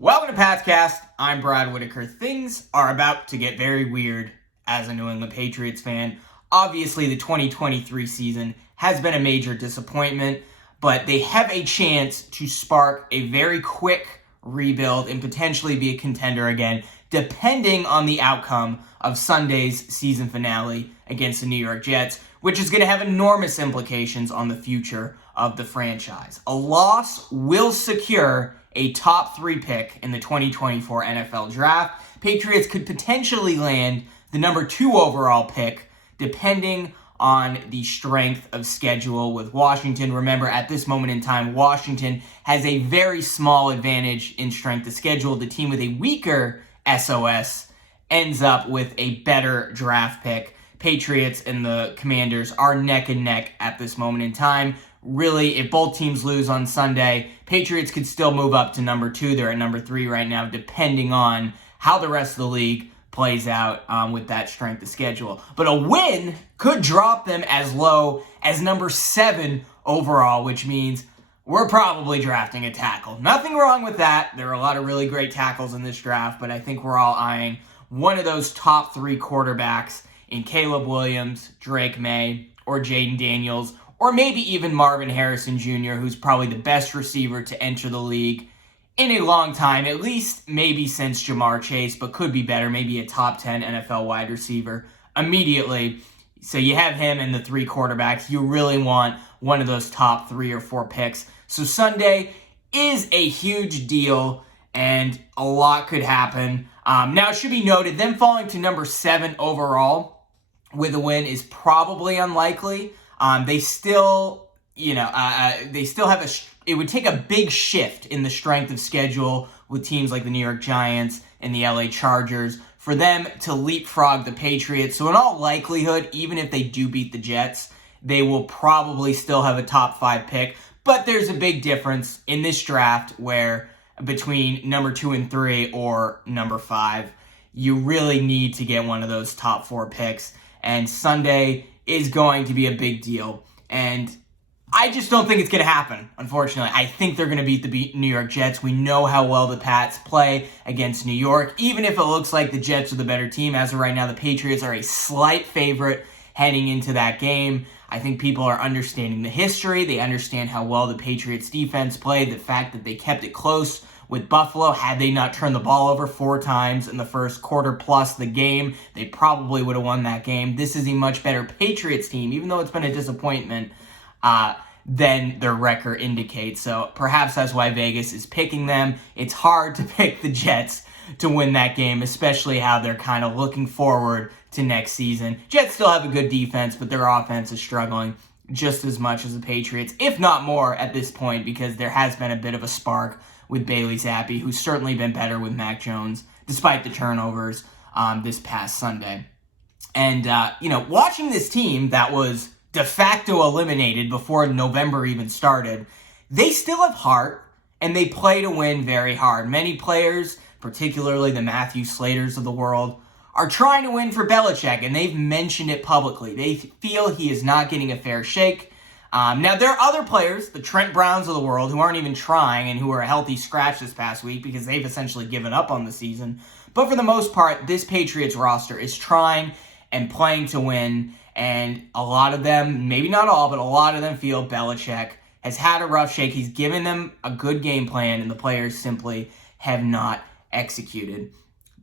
Welcome to Patscast. I'm Brad Whitaker. Things are about to get very weird as a New England Patriots fan. Obviously, the 2023 season has been a major disappointment, but they have a chance to spark a very quick rebuild and potentially be a contender again, depending on the outcome of Sunday's season finale against the New York Jets, which is going to have enormous implications on the future of the franchise. A loss will secure a top 3 pick in the 2024 NFL Draft. Patriots could potentially land the number 2 overall pick, depending on the strength of schedule with Washington. Remember, at this moment in time, Washington has a very small advantage in strength of schedule. The team with a weaker SOS ends up with a better draft pick. Patriots and the Commanders are neck and neck at this moment in time. Really, if both teams lose on Sunday, Patriots could still move up to number 2. They're at number 3 right now, depending on how the rest of the league plays out with that strength of schedule. But a win could drop them as low as number 7 overall, which means we're probably drafting a tackle. Nothing wrong with that. There are a lot of really great tackles in this draft, but I think we're all eyeing one of those top 3 quarterbacks in Caleb Williams, Drake May, or Jaden Daniels, or maybe even Marvin Harrison Jr., who's probably the best receiver to enter the league in a long time, at least maybe since Jamar Chase, but could be better, maybe a top 10 NFL wide receiver immediately. So you have him and the 3 quarterbacks. You really want one of those top 3 or 4 picks. So Sunday is a huge deal, and a lot could happen. Now, it should be noted, them falling to number 7 overall with a win is probably unlikely. They still have it would take a big shift in the strength of schedule with teams like the New York Giants and the LA Chargers for them to leapfrog the Patriots. So in all likelihood, even if they do beat the Jets, they will probably still have a top 5 pick. But there's a big difference in this draft where between number 2 and 3 or number 5, you really need to get one of those top 4 picks. And Sunday is going to be a big deal. And I just don't think it's going to happen, unfortunately. I think they're going to beat the New York Jets. We know how well the Pats play against New York. Even if it looks like the Jets are the better team, as of right now, the Patriots are a slight favorite heading into that game. I think people are understanding the history. They understand how well the Patriots defense played, the fact that they kept it close with Buffalo. Had they not turned the ball over 4 times in the first quarter plus the game, they probably would have won that game. This is a much better Patriots team, even though it's been a disappointment than their record indicates. So perhaps that's why Vegas is picking them. It's hard to pick the Jets to win that game, especially how they're kind of looking forward to next season. Jets still have a good defense, but their offense is struggling just as much as the Patriots, if not more at this point, because there has been a bit of a spark with Bailey Zappi, who's certainly been better with Mac Jones, despite the turnovers this past Sunday. And, watching this team that was de facto eliminated before November even started, they still have heart, and they play to win very hard. Many players, particularly the Matthew Slaters of the world, are trying to win for Belichick, and they've mentioned it publicly. They feel he is not getting a fair shake. Now, there are other players, the Trent Browns of the world, who aren't even trying and who are a healthy scratch this past week because they've essentially given up on the season. But for the most part, this Patriots roster is trying and playing to win, and a lot of them, maybe not all, but a lot of them feel Belichick has had a rough shake. He's given them a good game plan, and the players simply have not executed.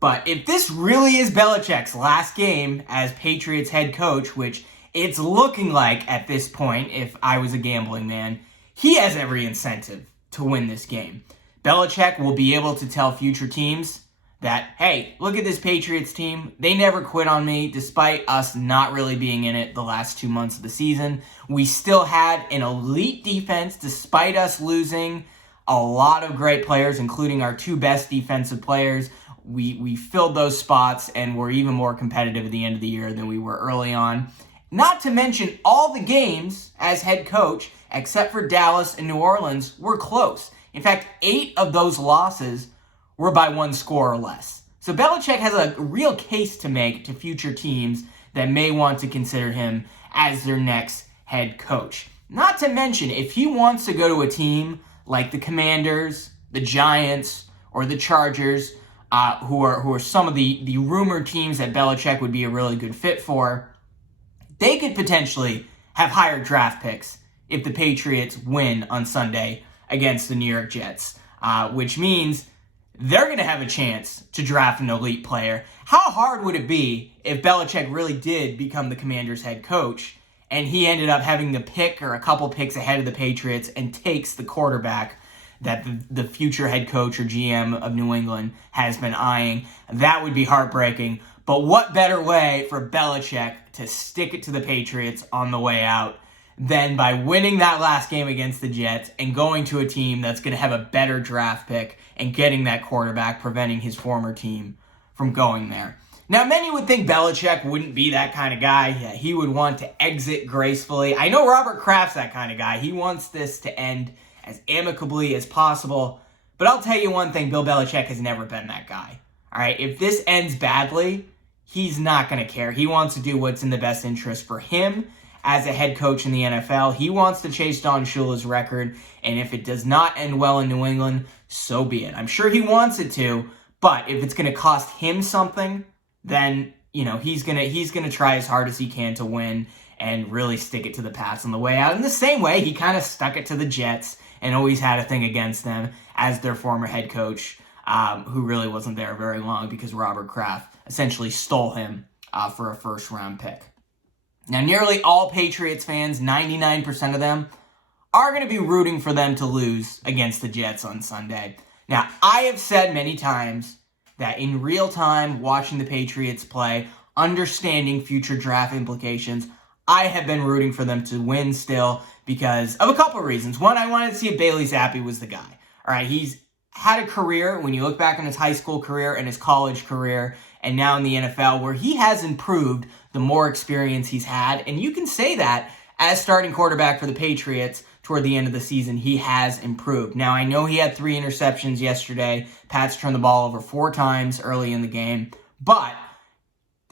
But if this really is Belichick's last game as Patriots head coach, which it's looking like at this point, if I was a gambling man, he has every incentive to win this game. Belichick will be able to tell future teams that, hey, look at this Patriots team. They never quit on me, despite us not really being in it the last 2 months of the season. We still had an elite defense, despite us losing a lot of great players, including our 2 best defensive players. We filled those spots and were even more competitive at the end of the year than we were early on. Not to mention all the games as head coach, except for Dallas and New Orleans, were close. In fact, 8 of those losses were by 1 score or less. So Belichick has a real case to make to future teams that may want to consider him as their next head coach. Not to mention, if he wants to go to a team like the Commanders, the Giants, or the Chargers, who are some of the rumored teams that Belichick would be a really good fit for, they could potentially have higher draft picks if the Patriots win on Sunday against the New York Jets, which means they're going to have a chance to draft an elite player. How hard would it be if Belichick really did become the Commanders' head coach and he ended up having the pick or a couple picks ahead of the Patriots and takes the quarterback that the future head coach or GM of New England has been eyeing? That would be heartbreaking. But what better way for Belichick to stick it to the Patriots on the way out than by winning that last game against the Jets and going to a team that's going to have a better draft pick and getting that quarterback, preventing his former team from going there. Now, many would think Belichick wouldn't be that kind of guy. Yeah, he would want to exit gracefully. I know Robert Kraft's that kind of guy. He wants this to end as amicably as possible. But I'll tell you one thing, Bill Belichick has never been that guy. All right, if this ends badly, he's not going to care. He wants to do what's in the best interest for him as a head coach in the NFL. He wants to chase Don Shula's record, and if it does not end well in New England, so be it. I'm sure he wants it to, but if it's going to cost him something, then he's gonna try as hard as he can to win and really stick it to the Pats on the way out. In the same way, he kind of stuck it to the Jets and always had a thing against them as their former head coach, who really wasn't there very long because Robert Kraft essentially stole him for a first-round pick. Now, nearly all Patriots fans, 99% of them, are going to be rooting for them to lose against the Jets on Sunday. Now, I have said many times that in real time, watching the Patriots play, understanding future draft implications, I have been rooting for them to win still because of a couple of reasons. One, I wanted to see if Bailey Zappi was the guy. All right, he's had a career, when you look back on his high school career and his college career, and now in the NFL, where he has improved the more experience he's had. And you can say that as starting quarterback for the Patriots toward the end of the season, he has improved. Now, I know he had 3 interceptions yesterday. Pats turned the ball over 4 times early in the game. But,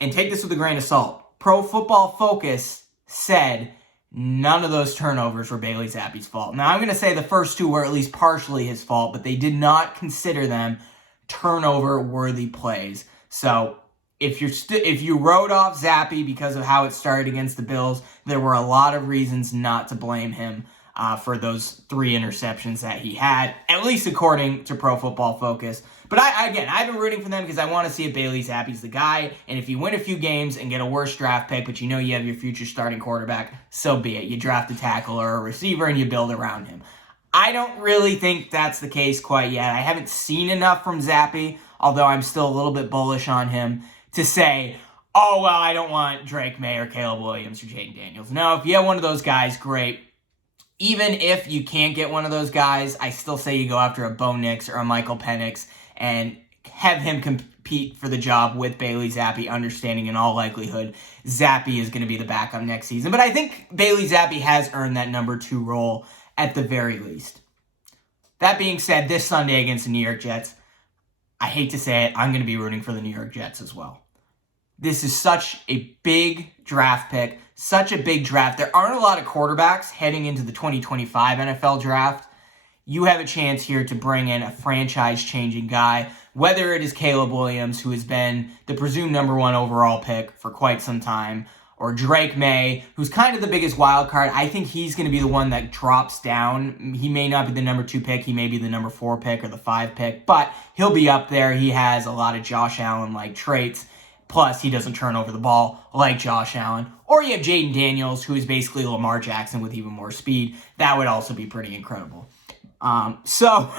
and take this with a grain of salt, Pro Football Focus said none of those turnovers were Bailey Zappi's fault. Now, I'm going to say the first 2 were at least partially his fault, but they did not consider them turnover-worthy plays. So, if you wrote off Zappi because of how it started against the Bills, there were a lot of reasons not to blame him for those 3 interceptions that he had, at least according to Pro Football Focus. But I've been rooting for them because I want to see if Bailey Zappi's the guy. And if you win a few games and get a worse draft pick, but you know you have your future starting quarterback, so be it. You draft a tackle or a receiver and you build around him. I don't really think that's the case quite yet. I haven't seen enough from Zappi, although I'm still a little bit bullish on him, to say, oh, well, I don't want Drake May or Caleb Williams or Jaden Daniels. No, if you have one of those guys, great. Even if you can't get one of those guys, I still say you go after a Bo Nix or a Michael Penix and have him compete for the job with Bailey Zappi, understanding in all likelihood Zappi is going to be the backup next season. But I think Bailey Zappi has earned that number 2 role at the very least. That being said, this Sunday against the New York Jets, I hate to say it, I'm going to be rooting for the New York Jets as well. This is such a big draft pick, such a big draft. There aren't a lot of quarterbacks heading into the 2025 NFL draft. You have a chance here to bring in a franchise-changing guy, whether it is Caleb Williams, who has been the presumed number 1 overall pick for quite some time, or Drake May, who's kind of the biggest wild card. I think he's going to be the one that drops down. He may not be the number 2 pick. He may be the number 4 pick or the 5 pick, but he'll be up there. He has a lot of Josh Allen-like traits. Plus, he doesn't turn over the ball like Josh Allen. Or you have Jaden Daniels, who is basically Lamar Jackson with even more speed. That would also be pretty incredible. So,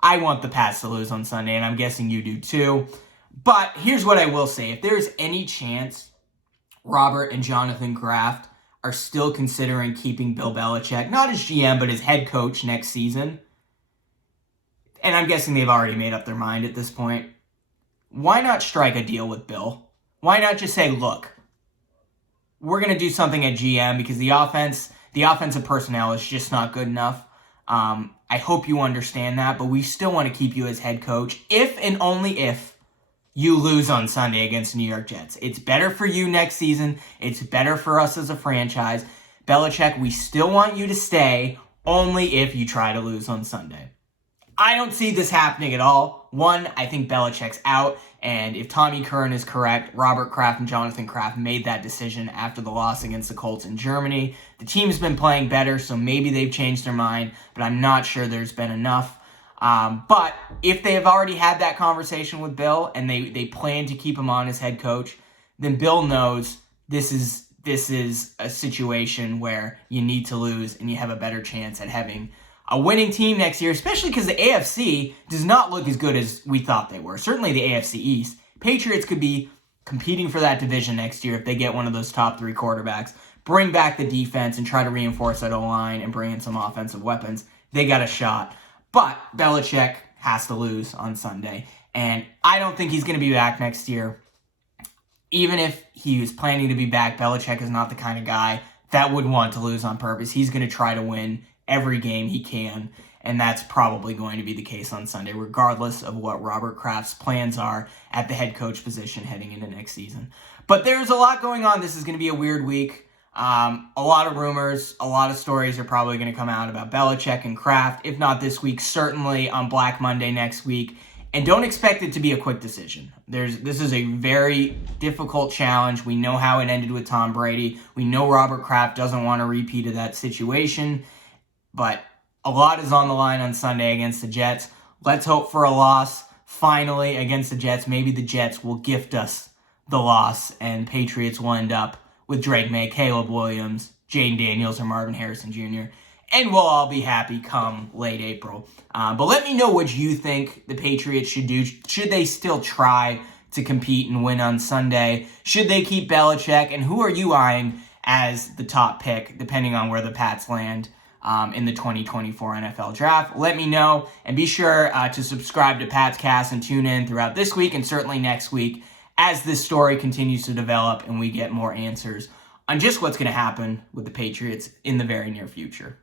I want the Pats to lose on Sunday, and I'm guessing you do too. But here's what I will say. If there's any chance Robert and Jonathan Kraft are still considering keeping Bill Belichick, not as GM, but as head coach next season, and I'm guessing they've already made up their mind at this point, why not strike a deal with Bill? Why not just say, look, we're going to do something at GM because the offensive personnel is just not good enough. I hope you understand that, but we still want to keep you as head coach if and only if you lose on Sunday against the New York Jets. It's better for you next season. It's better for us as a franchise. Belichick, we still want you to stay only if you try to lose on Sunday. I don't see this happening at all. One, I think Belichick's out, and if Tommy Curran is correct, Robert Kraft and Jonathan Kraft made that decision after the loss against the Colts in Germany. The team's been playing better, so maybe they've changed their mind, but I'm not sure there's been enough. But if they have already had that conversation with Bill and they plan to keep him on as head coach, then Bill knows this is a situation where you need to lose and you have a better chance at having a winning team next year, especially because the AFC does not look as good as we thought they were. Certainly the AFC East. Patriots could be competing for that division next year if they get one of those top 3 quarterbacks, bring back the defense and try to reinforce that O-line and bring in some offensive weapons. They got a shot. But Belichick has to lose on Sunday, and I don't think he's going to be back next year. Even if he was planning to be back, Belichick is not the kind of guy that would want to lose on purpose. He's going to try to win every game he can, and that's probably going to be the case on Sunday, regardless of what Robert Kraft's plans are at the head coach position heading into next season. But there's a lot going on. This is going to be a weird week. A lot of rumors, a lot of stories are probably going to come out about Belichick and Kraft, if not this week, certainly on Black Monday next week. And don't expect it to be a quick decision. This is a very difficult challenge. We know how it ended with Tom Brady. We know Robert Kraft doesn't want a repeat of that situation. But a lot is on the line on Sunday against the Jets. Let's hope for a loss finally against the Jets. Maybe the Jets will gift us the loss and Patriots will end up with Drake May, Caleb Williams, Jaden Daniels, or Marvin Harrison Jr. And we'll all be happy come late April. But let me know what you think the Patriots should do. Should they still try to compete and win on Sunday? Should they keep Belichick? And who are you eyeing as the top pick, depending on where the Pats land in the 2024 NFL Draft? Let me know, and be sure to subscribe to Pat's Cast and tune in throughout this week and certainly next week as this story continues to develop and we get more answers on just what's going to happen with the Patriots in the very near future.